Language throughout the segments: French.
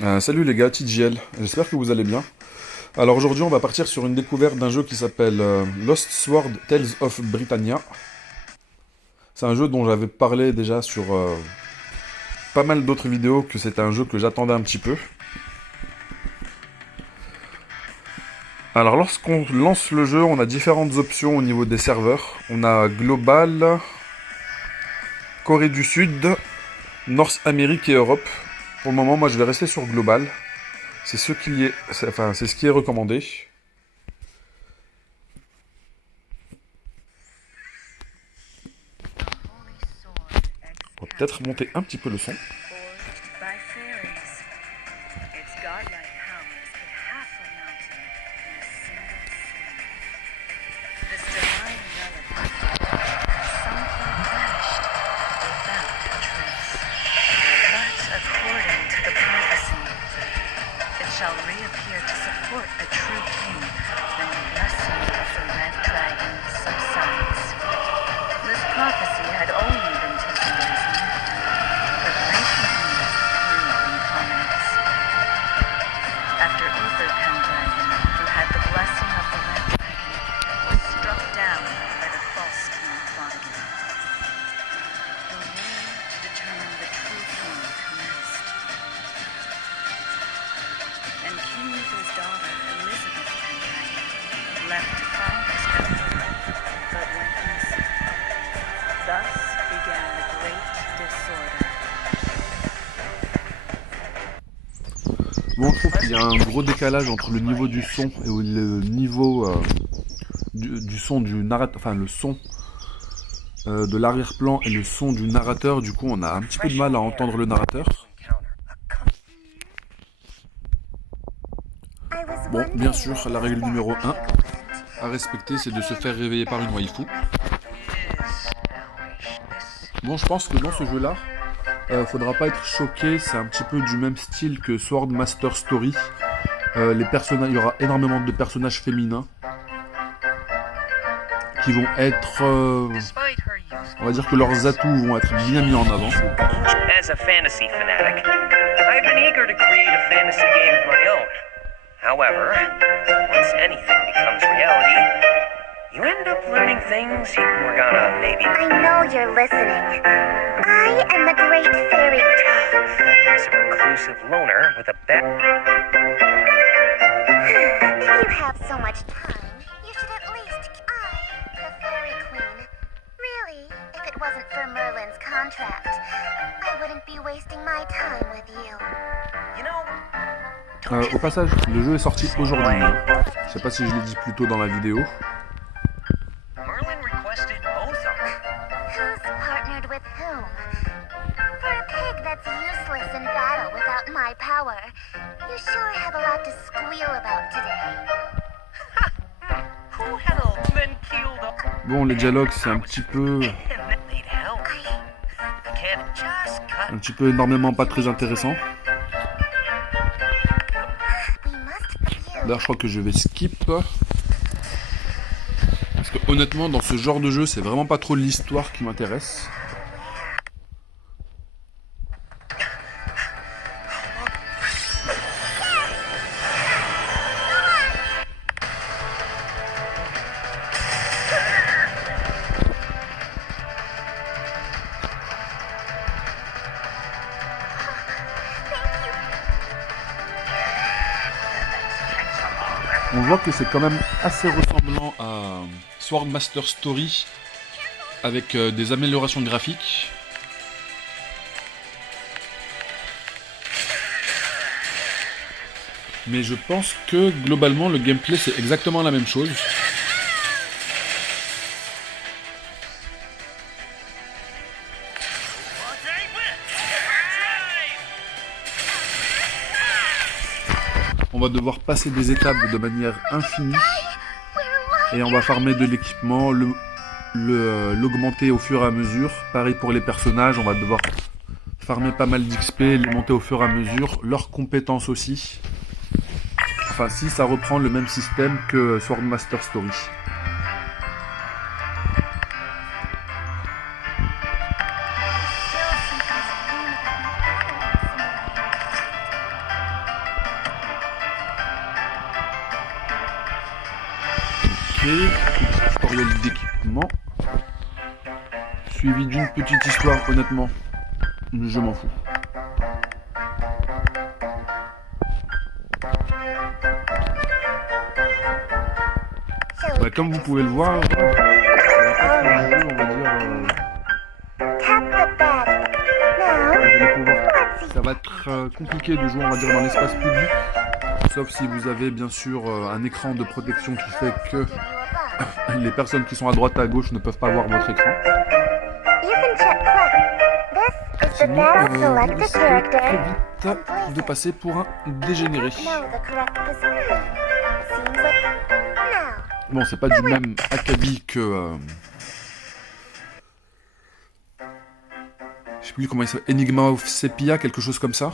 Salut les gars, TGL, j'espère que vous allez bien. Alors aujourd'hui on va partir sur une découverte d'un jeu qui s'appelle Lost Sword Tales of Britannia. C'est un jeu dont j'avais parlé déjà sur pas mal d'autres vidéos, que c'était un jeu que j'attendais un petit peu. Alors lorsqu'on lance le jeu, on a différentes options au niveau des serveurs. On a Global, Corée du Sud, North Amérique et Europe. Pour le moment moi je vais rester sur Global. C'est ce qui est recommandé. On va peut-être monter un petit peu le son. Shall reappear to support a true king when the blessing of the red dragon subsides. This prophecy had only been taken as myth, but recently grew in prominence. After Uther Pendragon, who had the blessing of the red dragon, was struck down by the false king Flanagan. The war to determine the true king commenced. And King Uther's daughter, Elizabeth Pendragon, left to find his treasure, but went missing. Thus began the Great Disorder. Bon, je trouve qu'il y a un gros décalage entre le niveau du son et le niveau du son du narrateur, enfin le son de l'arrière-plan et le son du narrateur. Du coup, on a un petit peu de mal à entendre le narrateur. Bon, bien sûr, la règle numéro 1 à respecter, c'est de se faire réveiller par une waifu. Bon, je pense que dans ce jeu-là, faudra pas être choqué, c'est un petit peu du même style que Sword Master Story. Il y aura énormément de personnages féminins qui vont être, on va dire que leurs atouts vont être bien mis en avant. As a fantasy fanatic, I've been eager to create a fantasy game of my own. However, once anything becomes reality, you end up learning things you were gonna maybe... I know you're listening. I am the great fairy... As a reclusive loner with a bet... If you have so much time, you should at least... the fairy queen. Really, if it wasn't for Merlin's contract, I wouldn't be wasting my time with you. You know... Au passage, le jeu est sorti aujourd'hui. Je sais pas si je l'ai dit plus tôt dans la vidéo. Merlin requested both of them. Who's partnered with whom? For a pig that's useless in battle without my power, you sure have a lot to squeal about today. Who hell then killed up? Bon, les dialogues, c'est un petit peu And then they'd help. Can't just cut. un petit peu énormément pas très intéressant. We must view... D'ailleurs, je crois que je vais skip. Parce que honnêtement, dans ce genre de jeu, c'est vraiment pas trop l'histoire qui m'intéresse. On voit que c'est quand même assez ressemblant à Sword Master Story avec des améliorations graphiques. Mais je pense que globalement le gameplay c'est exactement la même chose. On va devoir passer des étapes de manière infinie et on va farmer de l'équipement, l'augmenter au fur et à mesure. Pareil pour les personnages, on va devoir farmer pas mal d'XP, les monter au fur et à mesure, leurs compétences aussi. Enfin si, ça reprend le même système que Sword Master Story. petit tutoriel d'équipement. Suivi d'une petite histoire, honnêtement, je m'en fous. Bah, comme vous pouvez le voir, ça va pas être un jeu, on va dire... Tap the bed. Now, vous allez pouvoir... let's see. Ça va être compliqué de jouer, on va dire, dans l'espace public. Sauf si vous avez bien sûr un écran de protection qui fait que Give you a buzz. les personnes qui sont à droite et à gauche ne peuvent pas voir votre écran. You can check quick. This is the Sinon, bed. vous Select a risquez très character. vite de passer pour un dégénéré. Know the correct position. Seems like now. Bon, c'est pas du même acabit que... je sais plus comment il s'appelle. Enigma of Sepia, quelque chose comme ça.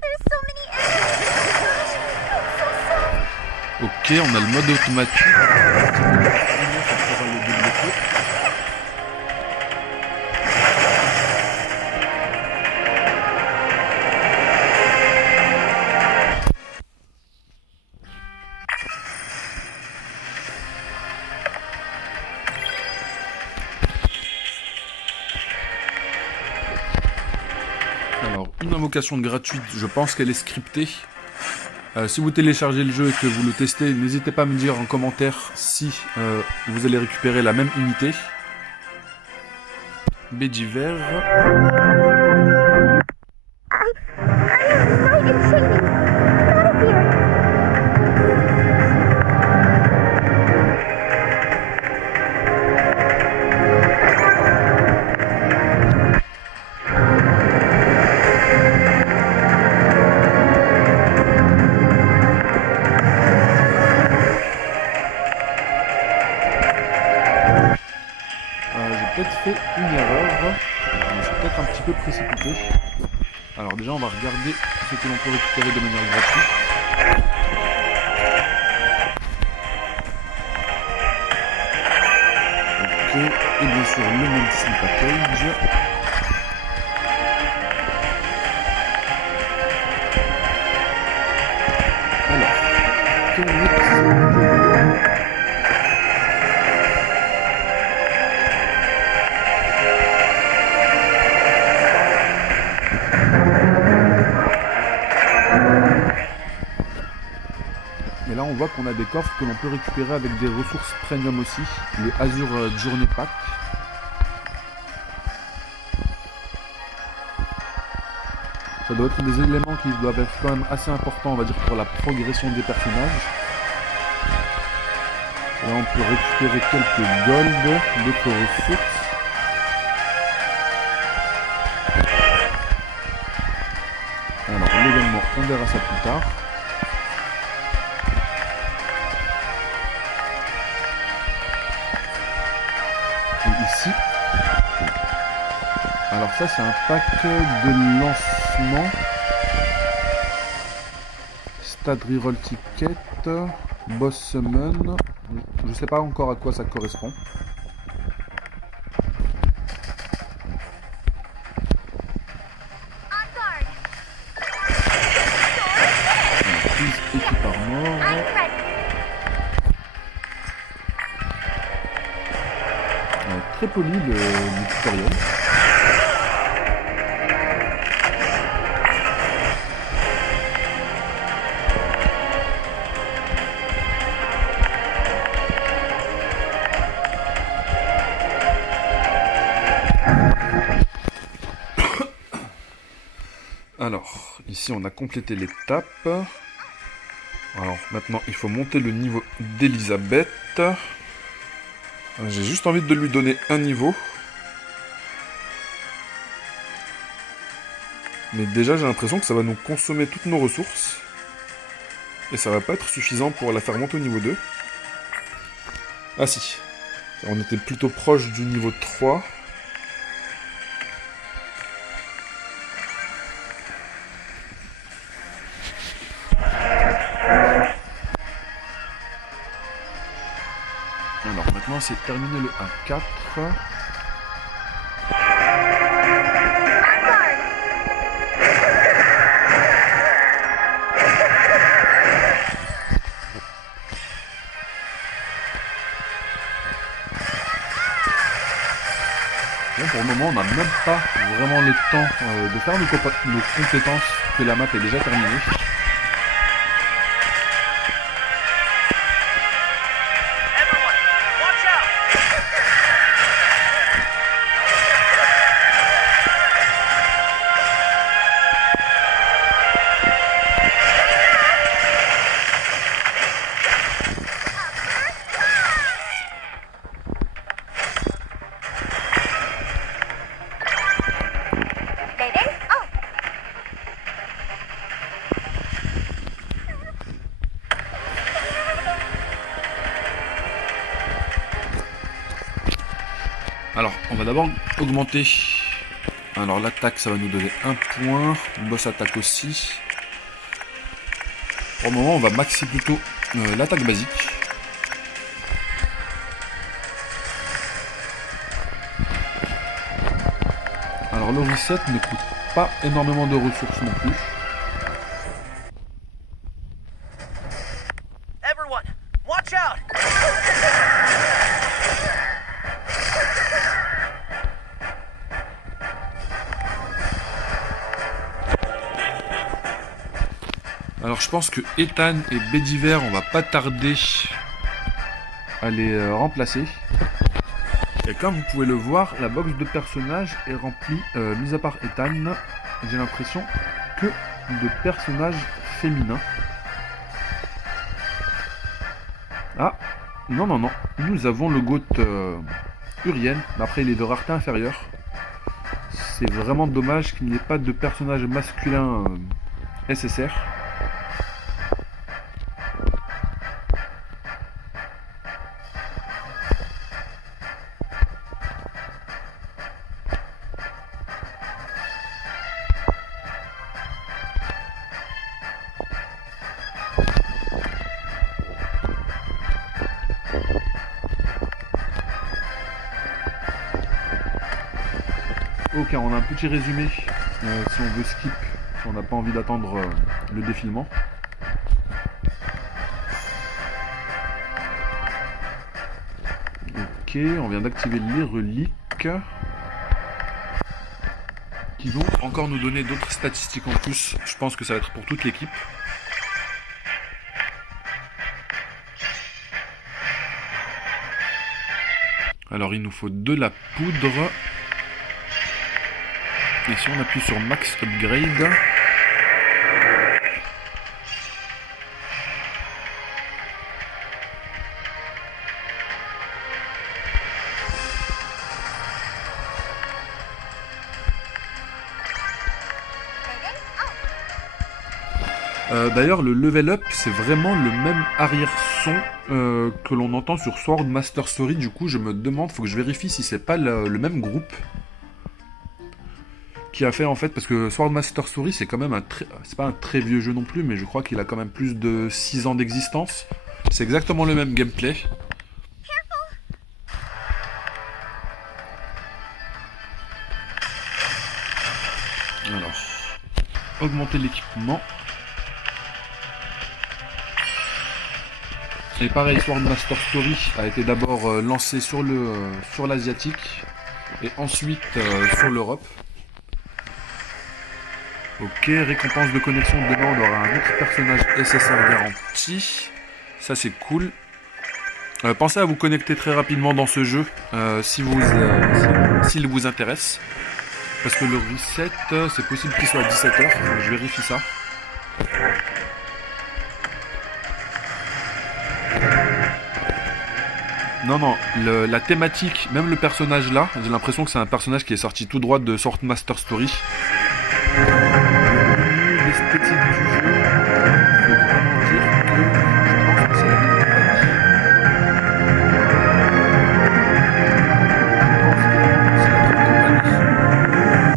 There's so many enemies. Gosh, it's so sad. Ok, on a le mode automatique. Ça va le débloquer. Alors, une invocation gratuite, je pense qu'elle est scriptée. Si vous téléchargez le jeu et que vous le testez, n'hésitez pas à me dire en commentaire si vous allez récupérer la même unité. Bédiver. I am right in shaming. Out of here. J'ai peut-être fait une erreur. Je suis peut-être un petit peu précipité. Alors déjà, on va regarder ce que l'on peut récupérer de manière gratuite. Ok, et bien sûr le Medicine Package. Alors, et là on voit qu'on a des coffres que l'on peut récupérer avec des ressources premium aussi, le Azure Journey Pack. Ça doit être des éléments qui doivent être quand même assez importants, on va dire, pour la progression des personnages. Là on peut récupérer quelques gold, d'autres ressources. Alors l'événement, on verra ça plus tard. Et ici, alors ça c'est un pack de lancement. Stade Reroll Ticket, Boss Summon. Je sais pas encore à quoi ça correspond. On guard. Prise équipe armor. I'm ready. Très poli le tutoriel. Alors, ici on a complété l'étape. Alors maintenant il faut monter le niveau d'Elisabeth. J'ai juste envie de lui donner un niveau. Mais déjà j'ai l'impression que ça va nous consommer toutes nos ressources. Et ça va pas être suffisant pour la faire monter au niveau 2. Ah si. On était plutôt proche du niveau 3. Alors maintenant c'est terminé le 1-4. moment, on n'a même pas vraiment le temps de faire nos compétences, que la map est déjà terminée. Alors, on va d'abord augmenter. Alors, l'attaque, ça va nous donner 1 point. Le boss attaque aussi. Pour le moment, on va maxi plutôt l'attaque basique. Alors, le reset ne coûte pas énormément de ressources non plus. Everyone, watch out! Alors je pense que Ethan et Bediver, on va pas tarder à les remplacer. Et comme vous pouvez le voir, la box de personnages est remplie, mis à part Ethan, j'ai l'impression que de personnages féminins. Ah, non, nous avons le GOAT Urien, mais après il est de rareté inférieure. C'est vraiment dommage qu'il n'y ait pas de personnage masculin SSR. Ok, on a un petit résumé si on veut skip, si on n'a pas envie d'attendre le défilement. Ok, on vient d'activer les reliques qui vont encore nous donner d'autres statistiques en plus. Je pense que ça va être pour toute l'équipe. Alors il nous faut de la poudre. Et si on appuie sur Max Upgrade, d'ailleurs le level up c'est vraiment le même arrière-son que l'on entend sur Sword Master Story. Du coup je me demande, faut que je vérifie si c'est pas le même groupe qui a fait en fait, parce que Sword Master Story c'est quand même c'est pas un très vieux jeu non plus, mais je crois qu'il a quand même plus de 6 ans d'existence. C'est exactement le même gameplay. Alors, augmenter l'équipement. Et pareil, Sword Master Story a été d'abord lancé sur l'asiatique et ensuite sur l'Europe. Ok, récompense de connexion, demain on aura un autre personnage SSR garanti. Ça c'est cool. Pensez à vous connecter très rapidement dans ce jeu s'il vous intéresse. Parce que le reset, c'est possible qu'il soit à 17h, je vérifie ça. Non, la thématique, même le personnage là, j'ai l'impression que c'est un personnage qui est sorti tout droit de Sword Master Story. L'esthétique du jeu, je peux vraiment dire que je pense que c'est la même compagnie.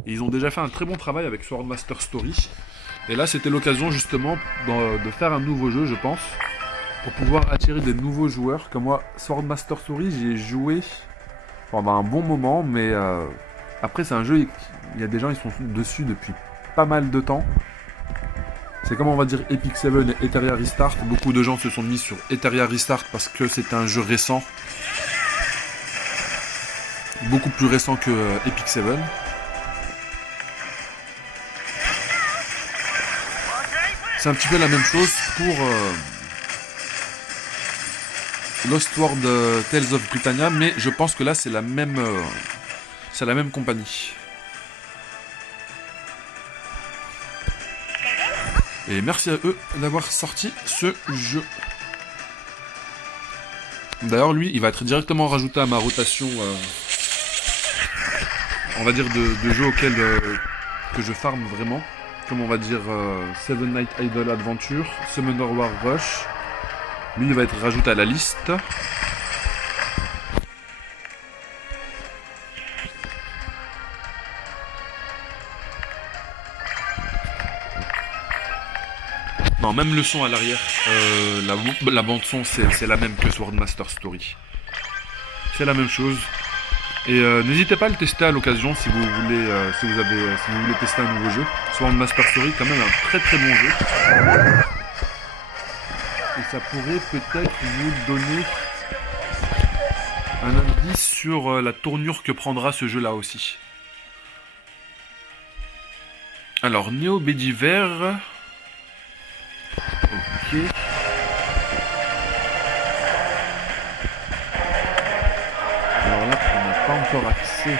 Et ils ont déjà fait un très bon travail avec Sword Master Story. Et là, c'était l'occasion justement de faire un nouveau jeu, je pense, pour pouvoir attirer des nouveaux joueurs. Comme moi, Sword Master Story, j'y ai joué pendant un bon moment, mais après, c'est un jeu, il y a des gens qui sont dessus depuis pas mal de temps. C'est comme on va dire Epic 7 et Etheria Restart. Beaucoup de gens se sont mis sur Etheria Restart parce que c'est un jeu récent. beaucoup plus récent que Epic 7. C'est un petit peu la même chose pour Lost World Tales of Britannia, mais je pense que là c'est la même compagnie. Et merci à eux d'avoir sorti ce jeu. D'ailleurs, lui, il va être directement rajouté à ma rotation, on va dire, de jeux auxquels que je farm vraiment. Comme on va dire Seven Night Idle Adventure, Summoner War Rush. Lui, il va être rajouté à la liste. Non, même le son à l'arrière, la bande son c'est la même que Sword Master Story. C'est la même chose. Et n'hésitez pas à le tester à l'occasion si vous voulez si vous voulez tester un nouveau jeu. Sword Master Story, quand même un très très bon jeu. Et ça pourrait peut-être vous donner un indice sur la tournure que prendra ce jeu-là aussi. Alors, Neo Bediver. Ok. Alors là, on n'a pas encore accès.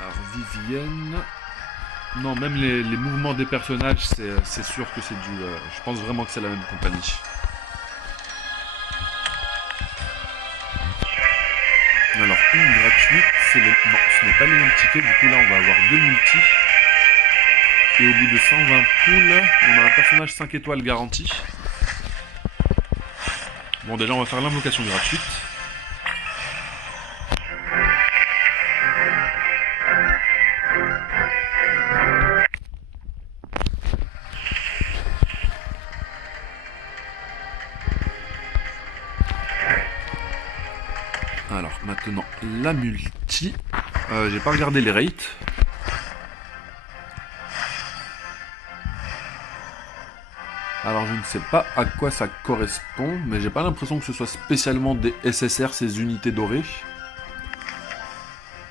Alors, Vivienne. Non, même les mouvements des personnages, c'est sûr que c'est du... je pense vraiment que c'est la même compagnie. Alors, une gratuite, c'est les... Non, ce n'est pas les mêmes tickets, du coup là on va avoir 2 multis. Et au bout de 120 poules, on a un personnage 5 étoiles garanti. Bon, déjà on va faire l'invocation gratuite. Alors maintenant la multi, j'ai pas regardé les rates. Alors je ne sais pas à quoi ça correspond, mais j'ai pas l'impression que ce soit spécialement des SSR, ces unités dorées.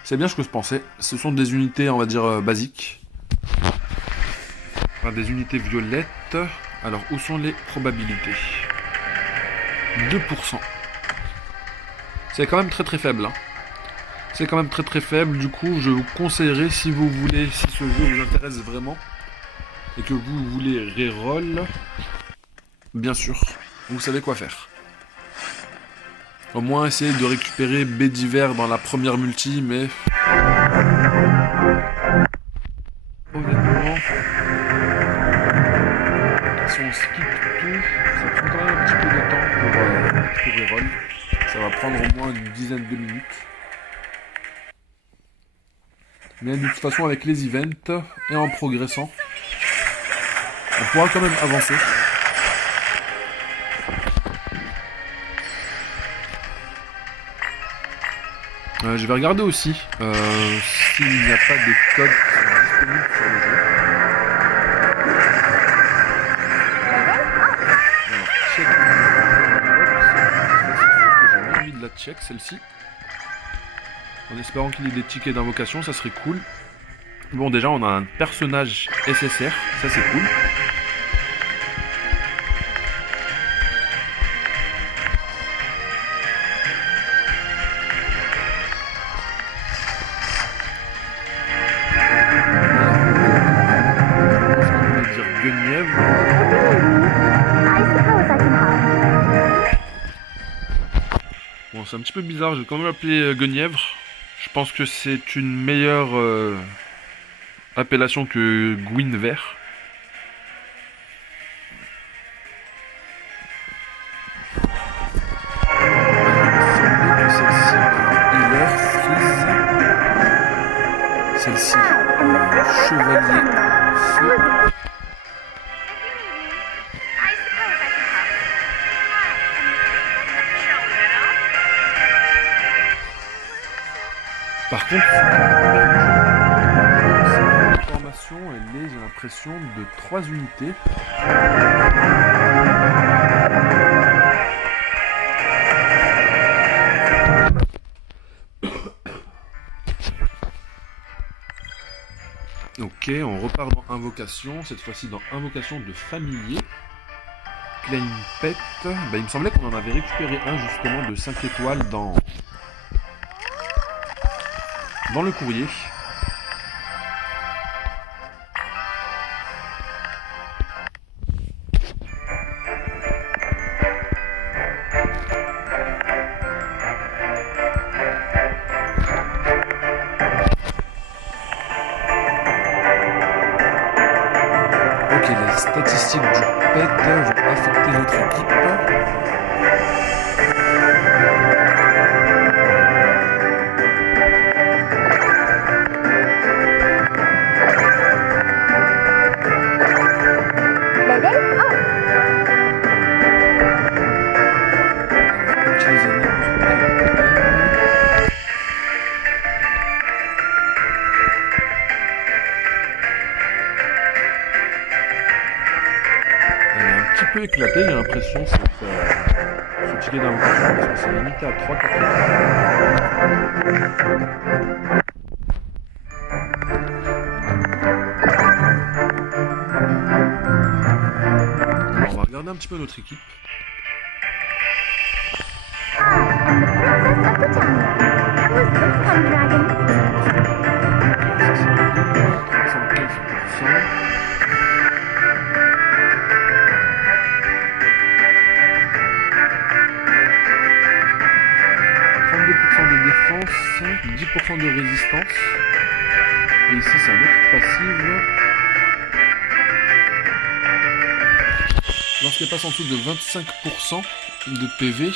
C'est bien ce que je pensais, ce sont des unités on va dire basiques. Enfin des unités violettes. Alors où sont les probabilités? 2%. C'est quand même très très faible. Hein. C'est quand même très très faible. Du coup, je vous conseillerais, si vous voulez, si ce jeu vous intéresse vraiment, et que vous voulez reroll, bien sûr, vous savez quoi faire. Au moins, essayez de récupérer Bediver dans la première multi, mais... honnêtement, si on skip tout, ça prend quand même un petit peu de temps pour reroll. Ça va prendre au moins une dizaine de minutes. Mais de toute façon, avec les events et en progressant, on pourra quand même avancer. Je vais regarder aussi s'il n'y a pas des codes qui sont disponibles sur le jeu. Alors, check. J'ai bien envie de la check, celle-ci. En espérant qu'il y ait des tickets d'invocation, ça serait cool. Bon, déjà, on a un personnage SSR, ça c'est cool. Bon, c'est un petit peu bizarre, je vais quand même l'appeler Guenièvre. Je pense que c'est une meilleure appellation que Guinevere. Celle-ci, Chevalier Feu. Par contre, cette formation, elle est, j'ai l'impression, de 3 unités. Ok, on repart dans Invocation, cette fois-ci dans Invocation de familier. Claim Pet. Bah, il me semblait qu'on en avait récupéré un justement de 5 étoiles dans le courrier. Ok, les statistiques du pet vont affecter notre équipe. Éclaté, j'ai l'impression, ce ticket d'invocation, parce que c'est limité à 3-4 Alors, on va regarder un petit peu notre équipe. De défense, 10% de résistance. Et ici c'est un autre passive. Lorsqu'elle passe en dessous de 25% de PV,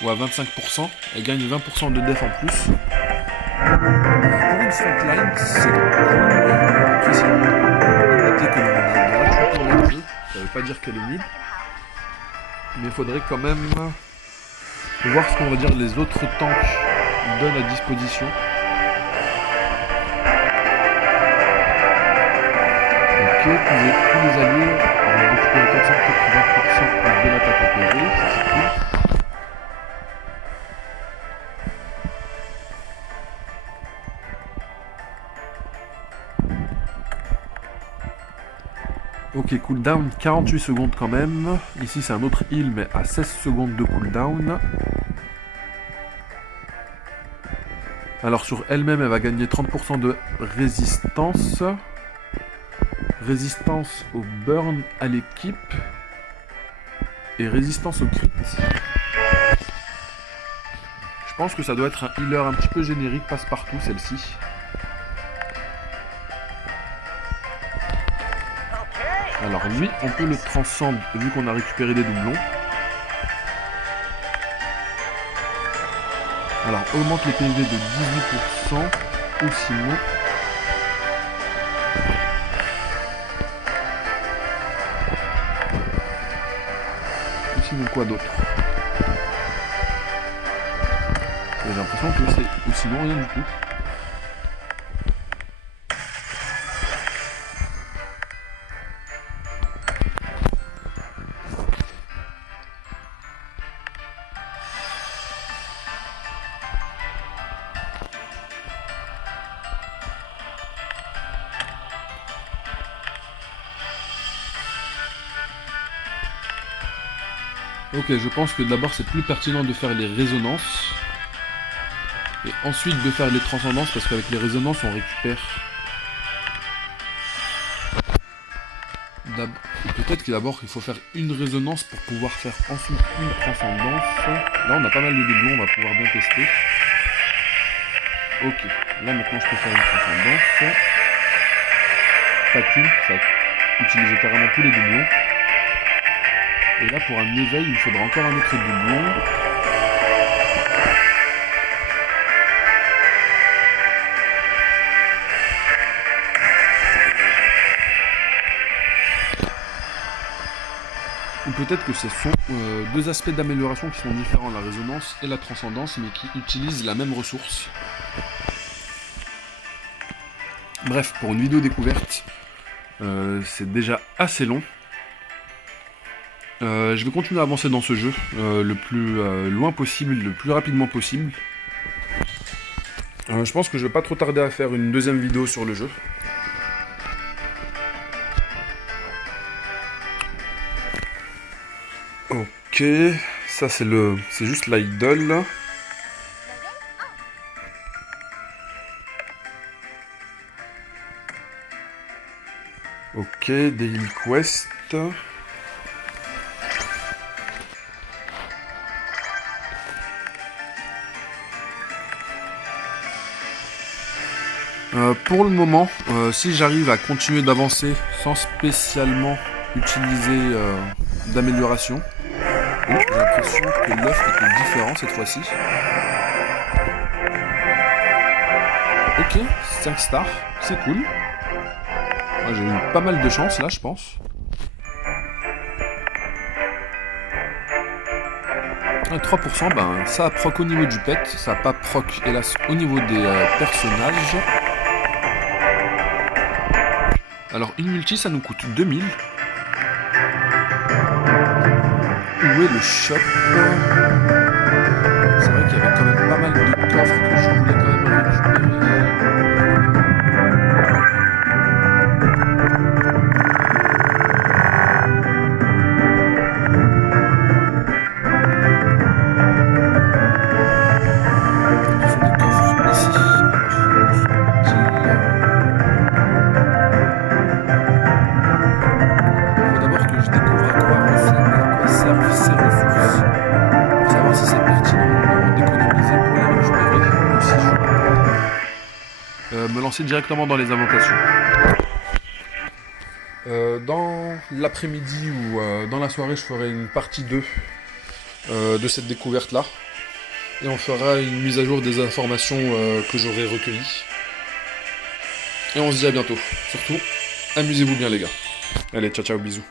ou à 25%, elle gagne 20% de def en plus. Pour une frontline, c'est cool. Notez que l'on a gratuitement dans le jeu. Ça veut pas dire qu'elle est nulle. Mais il faudrait quand même voir ce qu'on va dire les autres tanks donnent à disposition. Ok, tous les alliés vont récupérer 480% de l'attaque en PV, ça c'est cool. Ok, cooldown 48 secondes quand même. Ici c'est un autre heal mais à 16 secondes de cooldown. Alors sur elle-même, elle va gagner 30% de résistance. Résistance au burn à l'équipe. Et résistance au crit. Je pense que ça doit être un healer un petit peu générique, passe-partout celle-ci. Alors lui, on peut le transcender vu qu'on a récupéré des doublons. Alors augmente les PV de 18% ou sinon quoi d'autre. J'ai l'impression que c'est ou sinon rien du tout. Ok, je pense que d'abord c'est plus pertinent de faire les résonances et ensuite de faire les transcendances parce qu'avec les résonances on récupère. Peut-être que d'abord il faut faire une résonance pour pouvoir faire ensuite une transcendance. Là on a pas mal de doublons, on va pouvoir bien tester. Ok, là maintenant je peux faire une transcendance. Pas qu'une, ça va utiliser carrément tous les doublons. Et là, pour un éveil, il me faudra encore un autre doublon. Ou peut-être que ce sont deux aspects d'amélioration qui sont différents, la résonance et la transcendance, mais qui utilisent la même ressource. Bref, pour une vidéo découverte, c'est déjà assez long. Je vais continuer à avancer dans ce jeu le plus loin possible, le plus rapidement possible. Je pense que je vais pas trop tarder à faire une deuxième vidéo sur le jeu. Ok, ça c'est juste l'idole. Ok, Daily Quest. Pour le moment, si j'arrive à continuer d'avancer sans spécialement utiliser d'amélioration. Oh, j'ai l'impression que l'œuf était différent cette fois-ci. Ok, 5 stars, c'est cool. Ouais, j'ai eu pas mal de chance là, je pense. Et 3%, ben, ça proc au niveau du pet, ça n'a pas proc, hélas, au niveau des personnages. Alors, une multi, ça nous coûte 2000. Où est le shop? C'est vrai qu'il y avait quand même pas mal de coffres que je voulais quand même récupérer. Me lancer directement dans les invocations. Dans l'après-midi ou dans la soirée, je ferai une partie 2 de cette découverte-là. Et on fera une mise à jour des informations que j'aurai recueillies. Et on se dit à bientôt. Surtout, amusez-vous bien les gars. Allez, ciao ciao, bisous.